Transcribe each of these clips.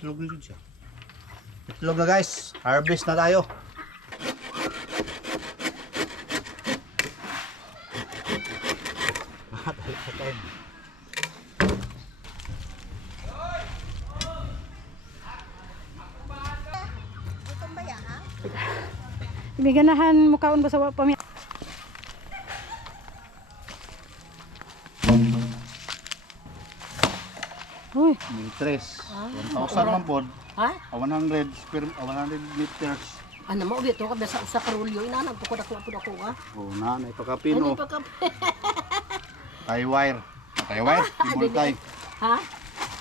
Itlog na din siya. Itlog na guys. Harvest na tayo. Biganahan mukaon ba sa pami. Uy, Mintres. 1,000 man po. Ha? 100 meters. Ano mo ulit ka besa sa karulyo inanam ko dako ako ha. Oh, na ipakapino. Ano pa ka? Tie wire. Tie wire. Kibultay. Ha?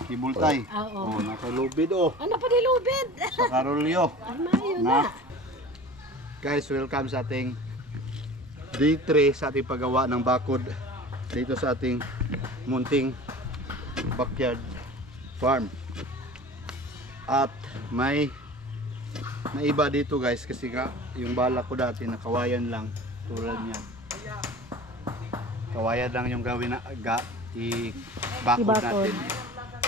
Kibultay. Oo. Oh, nasa lubid oh. Ano pa nilubid? Sa karolyo. Ay mayo na. Na. Guys, welcome sa ating day 3 sa ating paggawa ng bakod dito sa ating munting backyard farm. At may iba dito guys kasi yung bala ko dati nakawayan lang tulad niyan. Kawayan lang yung gawin na i-bakod Ibakod. natin.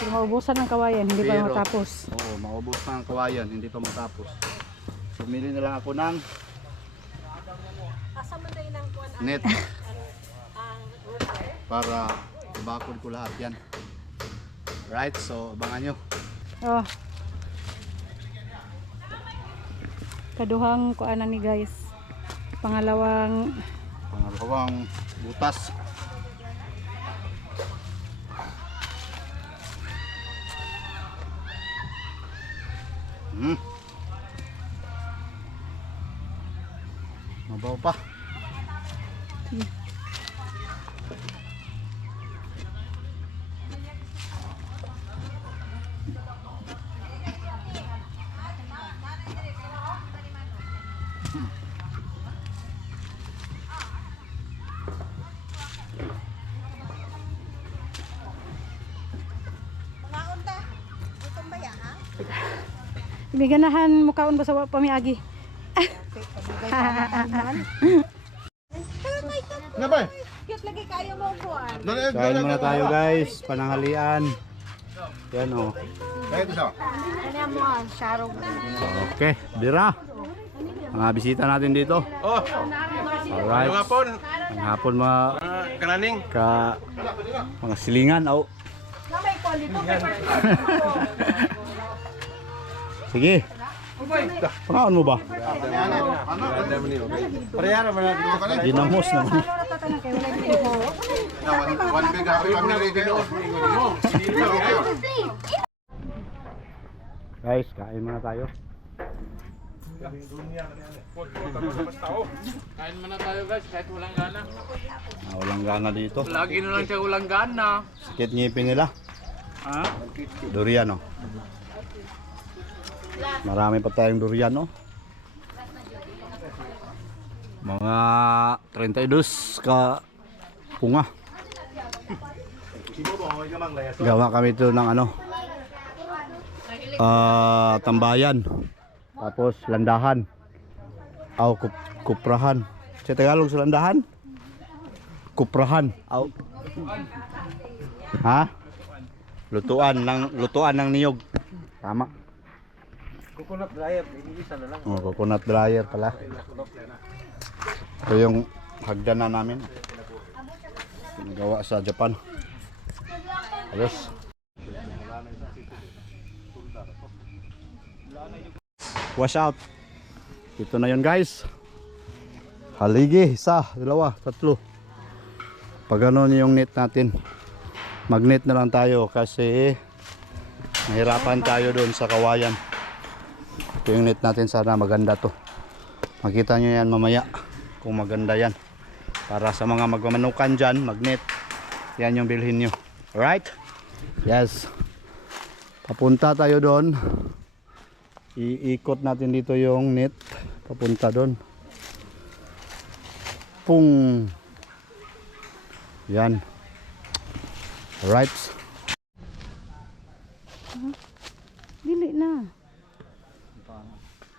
kung maubusan ng kawayan, hindi pa Pero, matapos. Oo, maubos na ang kawayan, hindi pa matapos. Bumili na lang ako ng Asa man day nang kuan net ang roofer? para ibakod ko lahat yan. Right, so abangan nyo. Oh. Kaduhang kuanan ni guys. Pangalawang Pangalawang butas. Mabaw pa. biganahan mukaon ba sa pamiagi. Na ba? Cute lagi kayo mo kuan. Kain muna tayo guys, pananghalian. Yan o. Ano mo ang sharo? Okay, bira. Mga bisita natin dito. Oh, Alright. yung hapon, Ang hapon kananing. mga silingan. Oh. Sige. Pangaon mo ba? Parehara man natin. Ginamos naman. One big happy family kayo. Guys, kain muna tayo. Kain muna tayo guys, kahit walang gana. Walang gana dito. Lagi na lang siya walang gana. Sakit ngipin nila. Ha? Durian oh. Marami pa tayong durian oh. Mga 32 ka punga. Gawa kami ito ng ano, tambayan. Tapos landahan. Kuprahan. Sa Tagalog sa landahan? Kuprahan. Ha? Lutuan ng niyog. Tama. Coconut dryer, inigisa na lang. Oh, coconut dryer pala. Ito yung hagdanan namin. Pinagawa sa Japan. Ayos. Wash out. Ito na yun guys. Haligi, isa, dalawa, tatlo. Pag ano yung net natin, magnet na lang tayo kasi nahirapan tayo doon sa kawayan. Ito yung net natin, sana maganda to. Makita nyo yan mamaya kung maganda yan. Para sa mga magmamanukan dyan, magnet. Yan yung bilhin nyo. Alright? Yes. Papunta tayo doon. Iikot natin dito yung net. Papunta doon. Pung. Yan. Alright. Dili na.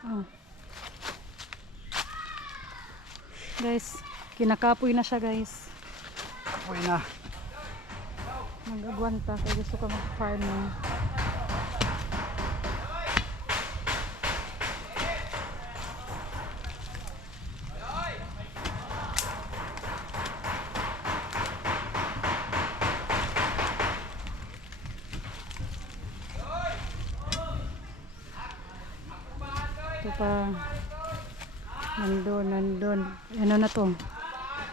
Oh. Guys, kinakapoy na siya guys. Uy na. Mag-agwanta kaya gusto ko mag-farming. Ito pa. Nandun. Ano na to?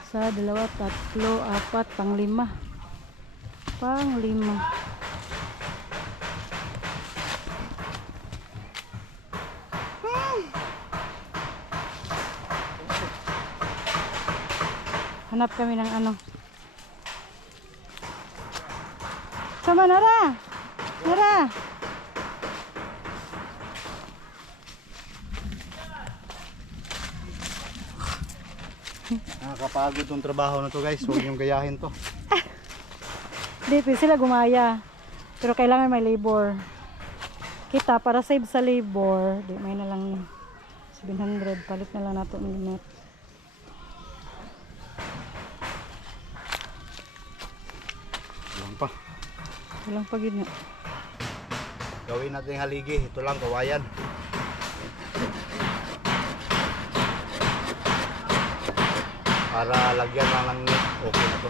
Sa 2, 3, 4, pang-5. Pang-5. Hanap kami ng ano. Sama Nara! Nara! Nakakapagod tong trabaho na to guys. Huwag niyong gayahin to. Di, pwede sila gumaya. Pero kailangan may labor. Kita, para save sa labor, di, may na lang 700. Palit na lang nato ng net. Lang pa. Walang pagid na. Gawin natin yung haligi. Ito lang, kawayan. Para lagyan lang ng net. Okay na to.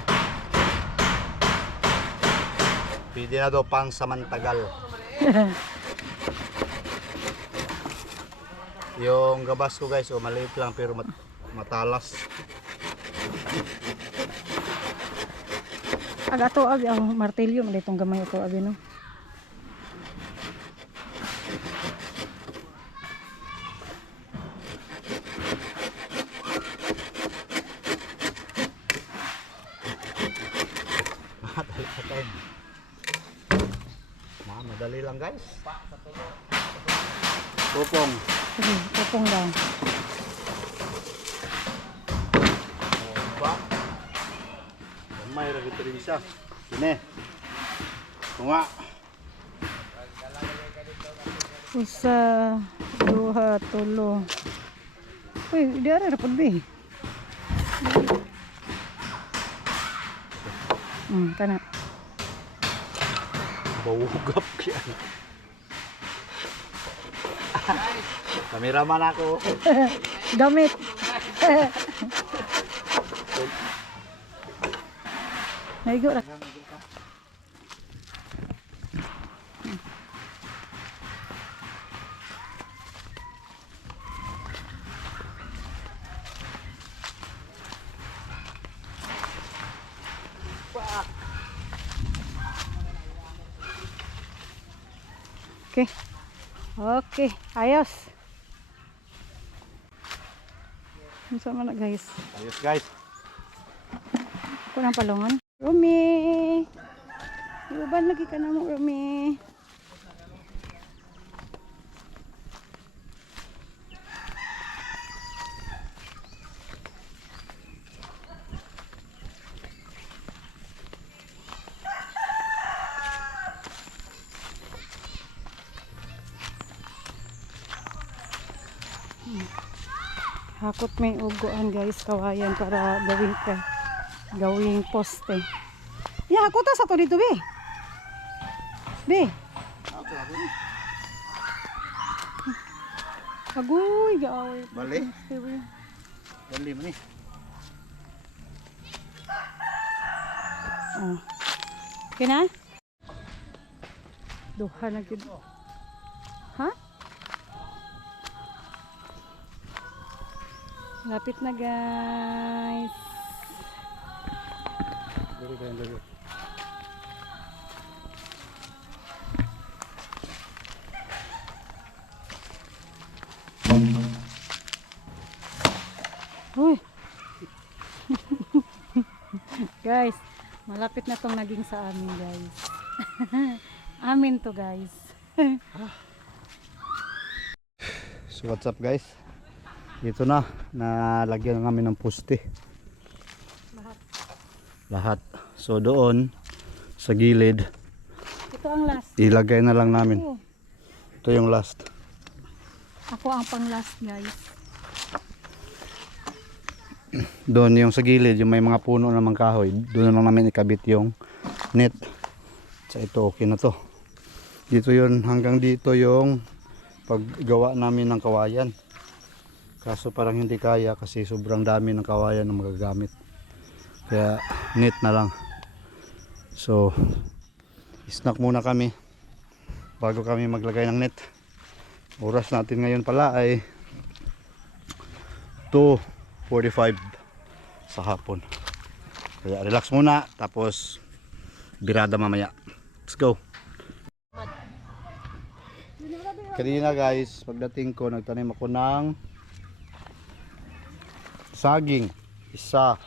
Pwede na to pang samantagal. Yung gabas ko guys, maliit lang pero matalas. Aga to, ang martilyo, malitong gamay ito, abi no. Madali lang guys. Pupong. Sige, pupong daw. Ba? May ragito rin siya. Sine. Tunga. Usa, 2, 3. Uy, di ara rapod be. Kana. Bawugap kaya. Kameraman ako. Damit. Naigo ra. Okay. Okay, ayos. Sama na guys. Ayos guys. Ako ng palungan. Rumi! Iuban lagi ka na mo, Rumi. Hakot may uguan guys, kawayan para gawing poste. Ya, hakot sa to dito be. Be. Agoy, gaaway. Bali. Bali mo ni. Oh. Okay na? Duha na gid. Ha? Lapit na guys. Uy. Guys, malapit na tong naging sa amin guys. Amin to guys. So what's up guys? Ito na, nalagyan na namin ng poste. Lahat. So doon sa gilid, Ito ang last. ilagay na lang namin. Oh, Ito yung last. ako ang pang last guys. Doon yung sa gilid, yung may mga puno ng mga kahoy, doon lang namin ikabit yung net. So ito okay na to. Dito yun, hanggang dito yung paggawa namin ng kawayan. Kaso parang hindi kaya kasi sobrang dami ng kawayan na magagamit. Kaya net na lang. So snack muna kami bago kami maglagay ng net. Oras natin ngayon pala ay 2:45 sa hapon. Kaya relax muna, tapos birada mamaya. Let's go. Kanina guys, pagdating ko, nagtanim ako ng saging. Isa.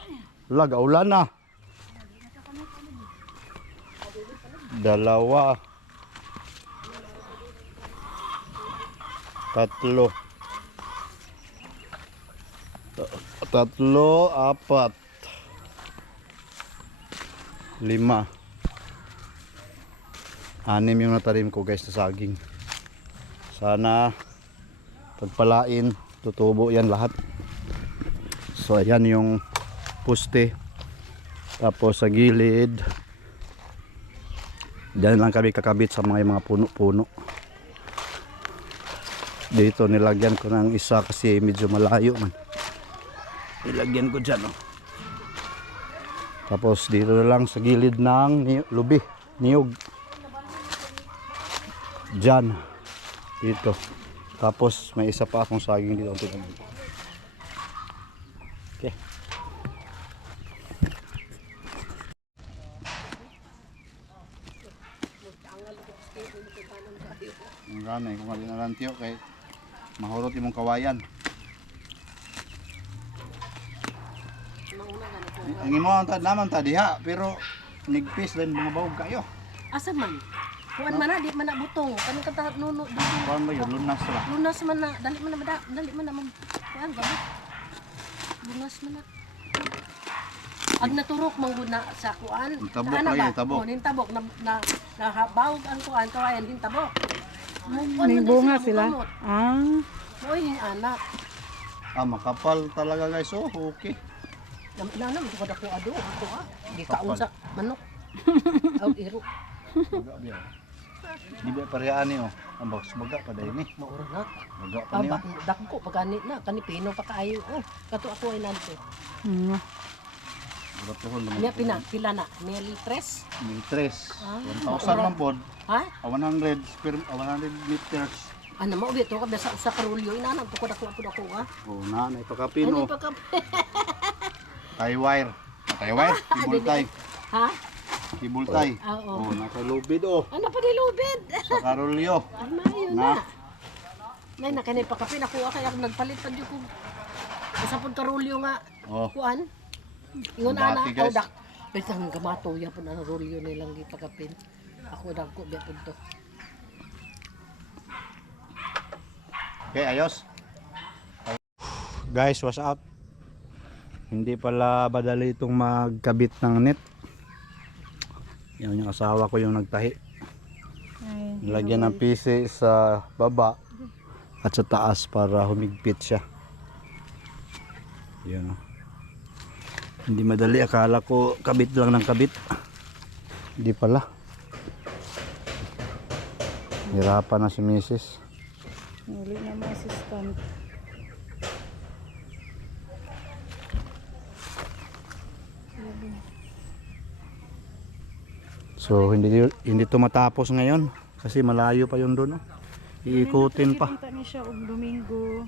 Wala, ulan na. Dalawa. Tatlo. Tatlo, apat. 5. 6 yung natanim ko guys na saging. Sana pagpalain, tutubo yan lahat. So ayan yung poste. Tapos sa gilid, diyan lang kami kakabit sa mga puno-puno. Dito nilagyan ko ng isa kasi medyo malayo man. Nilagyan ko dyan, oh. Tapos dito na lang sa gilid ng niyog. Dyan. Dito. Tapos may isa pa akong saging dito. Okay. Ang rami, kung hindi na rantiyo kay mahurot imong kawayan. Ang imo ang naman ta diha, pero nigpis din mga bawog kayo. Asa man? Kuan man na, di man na butong. Kanang kata nuno dito. Kuan ba yun? Lunas ra. Lunas man na, dali man na mag kuan gamit. Lunas man na. Ag naturok man gud na sa kuan. Tabok Ana lang ba? yun, tabok. Oh, tabok na nahabawog ang kuan kawayan din tabok. May bunga sila. Ah. Moy anak. Ah, makapal talaga guys. Oh, okay. Nana mo ko dako ado ako Di kaon sa manok. Aw iro. Baga biya. Di ba parehaan ni oh. Ang box baga pa dai ni. Maura na. Baga pa niyo. Dako pagani na kanipino pa kaayo. Oh, kato ako ay nanto. Baga tuhon naman. Nya pila na? Nearly 3. Miltres. Ah, 1,000 man pod. Ha? 100 meters. Ano mo ulit to ka sa usa ka rolyo inanam to ko dako ha. Oh, na ipakapino. Ano pa ka? Tie-wire. Tie-wire? Kibultay. Ha? Kibultay. Oo. Oh, nakalubid oh. Ano pa nilubid? Sa karolyo. Ay mayo Na. na. Nay nakanay pa kape nakuha kay ako nagpalit pa jud ko. Usa pud ka rolyo nga. Oh. Kuan? Ingon Bati, ana guys. dak. Bisang gamato ya pud ang rolyo nilang gipakapin. Ako dagko biya pud to. Okay, ayos. Guys, what's up? Hindi pala badali itong magkabit ng net. Yan yung asawa ko yung nagtahi. Nilagyan ng PC sa baba at sa taas para humigpit siya. Yan, oh. Hindi madali, akala ko kabit lang ng kabit. Hindi pala. Hirapan na si Mrs. Uli na mga assistant. So hindi to matapos ngayon kasi malayo pa yun doon. Oh. Iikutin pa. Kita ni siya og Domingo.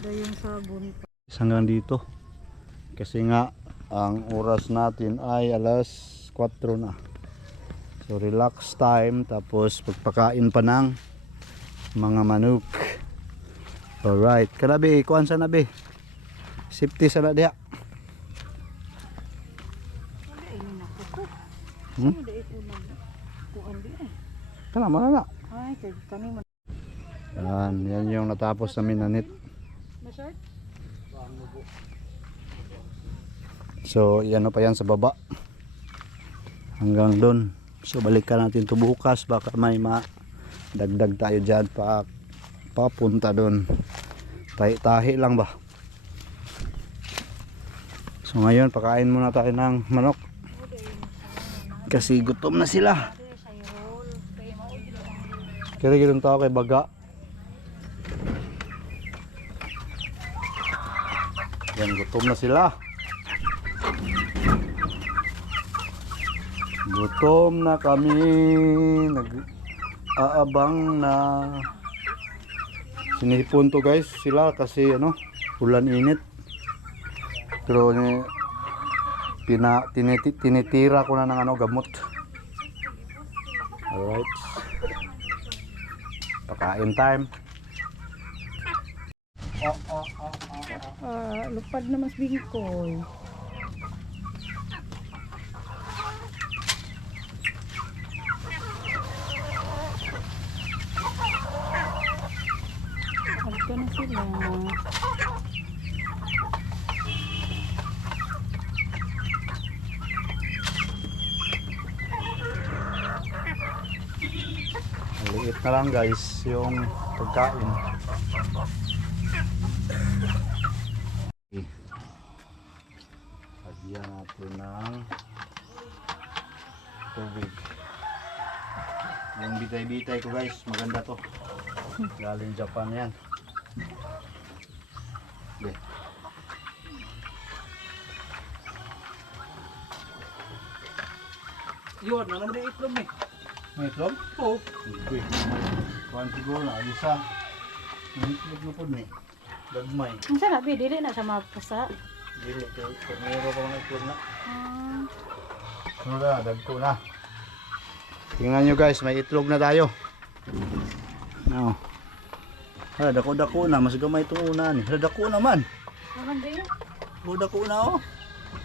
Dayon sabon pa. Hanggang dito. Kasi nga ang oras natin ay alas 4 na. So relax time tapos pagpakain pa ng mga manok. Alright, kanabi, kuan sa nabi. Safety sa na diha. Hmm? Kana mo na. Ay, kay kani man. Yan yung natapos namin na net. Ma-short? So, yan pa yan sa baba. Hanggang doon. So, balikan natin to bukas. Baka may dagdag tayo dyan papunta doon. Tahi-tahi lang ba? So, ngayon, pakain muna tayo ng manok. Kasi gutom na sila. Kaya ganoon tao kay baga. Yan, gutom na sila. Gutom na kami. Nag-aabang na. Sinipon to guys sila kasi ulan init. Pero tinitira ko na ng ano, gamot. Alright. Pakain time. Lupad na mas bingkoy. Agto na sila. Maliit na lang guys yung pagkain. Lagyan natin ng tubig. Yung bitay-bitay ko guys, maganda to. Galing Japan yan. Okay. Yun, ano mo na itlog eh. May itlog? Oo. Okay. Kuhan siguro na, isa. May itlog na po ni. Gagmay. Ang sana, dili na siya mapusa. Dili, meron pa mga itlog na. Ah, Ano na, dagko na. Tingnan nyo guys, may itlog na tayo. No. Hala, dako-dako na. Mas gamay itong una ni. Hala, dako naman. naman din. Dako na oh.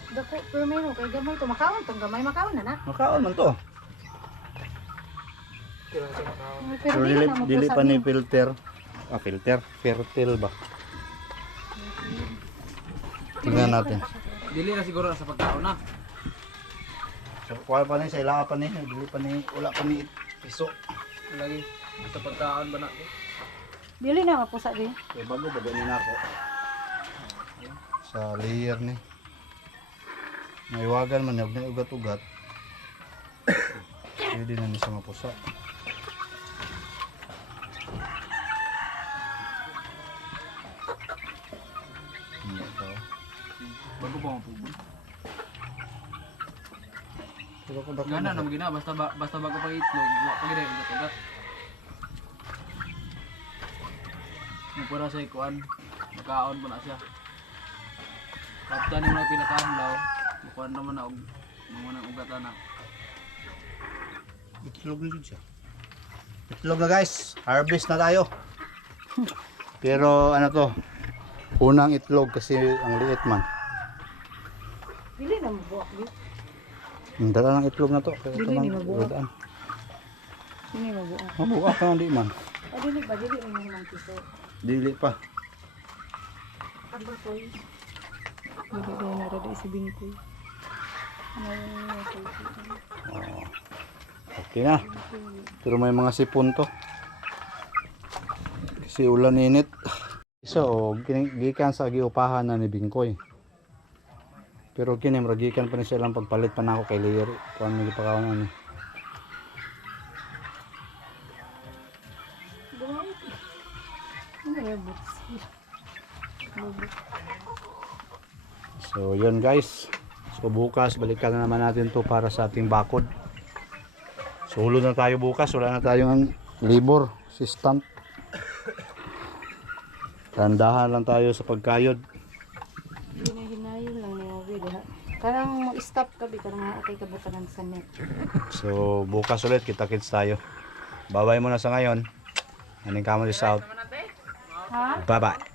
Dako, pero meron kay gamay to. Makaon tong gamay, makaon na na. Makaon man to. Pero Pero dili dili, na dili mapusa pa ni din. filter. Ah, filter? Fertile ba? Tingnan natin. Dili na siguro sa pagkaon na. So, kuha pa ni, sa ila pa ni. Dili pa ni, wala pa ni piso. Lagi sa pagkaon ba na? Dili na mapusa din. Kaya bago ba ganin ako? Sa layer ni. Maiwagan man, huwag na ugat-ugat. Pwede na ni sa mapusa. Hindi ito. Bago pa mapupun. Pero kung dako Gana na mo gina basta bago pa itlog, wa pa gina yung ugat. Yung pura sa ikuan, makaon po na siya. Kapta ni mga pinakaanlaw, makuan naman na og mga nang ugatan na. Itlog na siya. Itlog na guys. Harvest na tayo. Pero ano to? Unang itlog kasi ang liit man. Dili na mabuak din. Ang dala ng itlog na to. Kaya ito Dili ni lang mabuak. rodaan. Dili mabuak. Mabuak ka hindi man. Ah, dili ba? Dili na yung mga piso. Dili pa. Ano po yun? Dili daw na rin si Bingkoy. Ano yung Oh. Okay na. Pero may mga sipon to. Kasi ulan init. So, gikan sa giupahan na ni Bingkoy. Pero kini gikan pa ni silang pagpalit pa na ako kay Leary. Kuan mi pa kaon ni. So, yun guys. So, bukas balikan na naman natin to para sa ating bakod. Sulo na tayo bukas. Wala na tayong labor assistant. Tandahan lang tayo sa pagkayod. Hinayin lang ni Obi. Karang mag-stop ka, karang okay ka ba ng sanet. So, bukas ulit kita-kits tayo. Bye-bye muna sa ngayon. Aning Kamali South. Ha? Bye-bye.